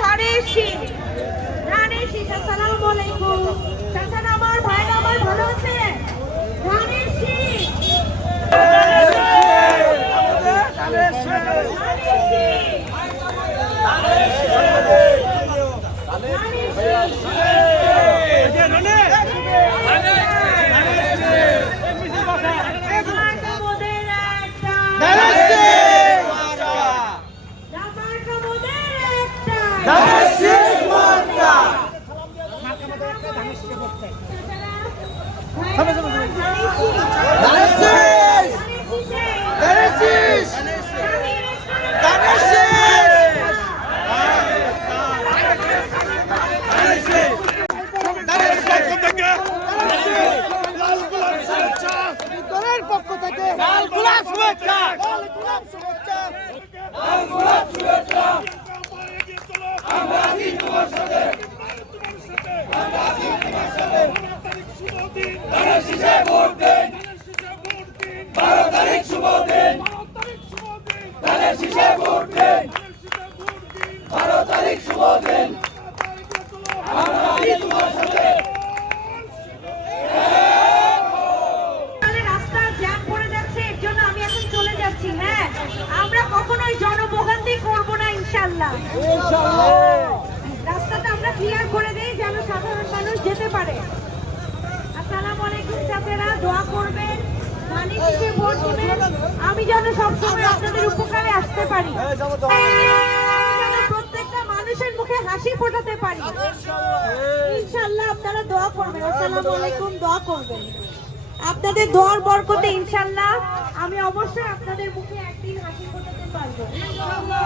ধরে শীত ধানের শীত আসসালামু আলাইকুম। পক্ষ থেকে লাল গোলাপ শুভেচ্ছা লাল গোলাপ শুভেচ্ছা তাহলে রাস্তা জ্যাম পড়ে যাচ্ছে এর জন্য আমি এখন চলে যাচ্ছি হ্যাঁ? আমরা কখনোই জনভোগান্তি করব না ইনশাল্লাহ রাস্তাটা আমরা ক্লিয়ার করে দেই যেন সাধারণ মানুষ যেতে পারে আসসালামু আলাইকুম চাচারা দোয়া করবেন দিবেন আমি যেন সবসময় আপনাদের উপকারে আসতে পারি। প্রত্যেকটা মানুষের মুখে হাসি ফোটাতে পারি। ইনশাল্লাহ আপনারা দোয়া করবেন। আসসালামু আলাইকুম দোয়া করবেন। আপনাদের দোয়ার বরকতে ইনশাল্লাহ আমি অবশ্যই আপনাদের মুখে একদিন হাসি ফোটাতে পারব। ইনশাআল্লাহ।